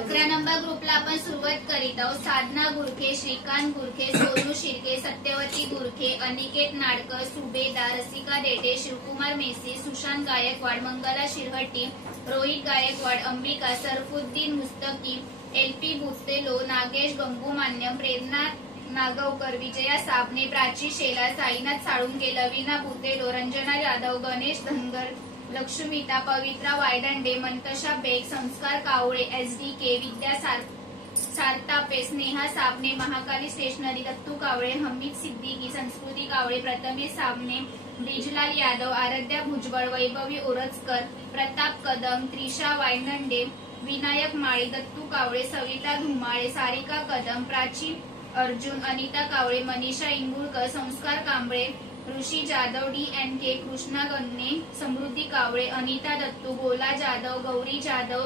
11 number ग्रुपला आपण सुरुवात करीत आहोत. साधना गुरखे, श्रीकांत गुरखे, सोनू शिर्के, सत्यवती गुरखे, अनिकेत नाडकर, सुभेदार, रसिका डेटे, शिवकुमार मेसी, सुशांत गायकवाड, मंगला शिरहट्टी, रोहित गायकवाड, अंबिका, सरफुद्दीन मुस्तकी, एलपी बुस्तेलो, नागेश गंगूमान्यम, प्रेरणा नागवकर, विजया साबणे, प्राची शेलार, साईनाथ साळुंके, लवीना बुतेलो, रंजना जाधव, गणेश धनगर, लक्ष्मीता, पवित्रा वायदंडे, मंतशा बेग, संस्कार कावळे, एसडीके, विद्या सारतापे, स्नेहा साबणे, महाकाली स्टेशनरी, दत्तू कावळे, हमीद सिद्दीकी, संस्कृती कावळे, प्रथमेश साबणे, ब्रिजलाल यादव, आराध्या भुजबळ, वैभवी ओरजकर, प्रताप कदम, त्रिशा वायनंडे, विनायक माळी, दत्तू कावळे, सविता धुमाळे, सारिका कदम, प्राची अर्जुन, अनिता कावळे, मनीषा इंगुळकर, संस्कार कांबळे, ऋषी जाधव, DNK, कृष्णा गन्ने, समृद्धी कावळे, अनिता दत्तू, गोला जाधव, गौरी जाधव,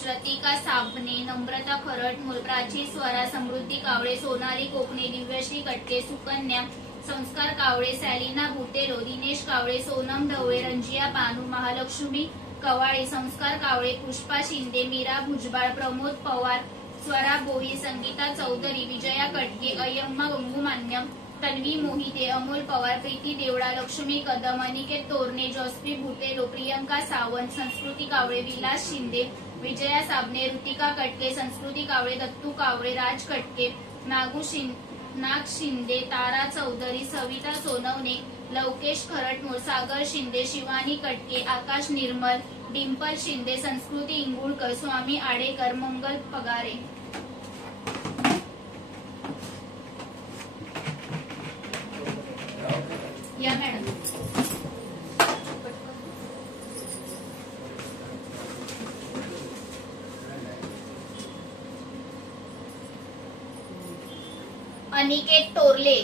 श्रतिका साबणे, नम्रता खरट, प्राची स्वरा, समृद्धी कावळे, सोनाली कोकणे, दिव्यश्री कटके, सुकन्या, संस्कार कावळे, सॅलिना भुतेलो, दिनेश कावळे, सोनम ढवळे, रंजिया बानू, महालक्ष्मी कवाळे, संस्कार कावळे, पुष्पा शिंदे, मीरा भुजबळ, प्रमोद पवार, स्वरा बोही, संगीता चौधरी, विजया कटके, अयम्मा गंगूमान्यम, तन्वी मोहिते, अमोल पवार, प्रीती देवडा, लक्ष्मी कदम, अनिकेत तोरणे, जॉस्पी भुतेलो, प्रियंका सावंत, संस्कृती कावळे, विलास शिंदे, विजया साबणे, ऋतिका कटके, संस्कृती कावळे, दत्तू कावळे, राज कटके, नाग शिंदे, तारा चौधरी, सविता सोनवणे, लवकेश खरटमोर, सागर शिंदे, शिवानी कटके, आकाश निर्मल, डिंपल शिंदे, संस्कृती इंगुळकर, स्वामी आडेकर, मंगल पगारे. या मॅडम. अनिकेत तोरणे,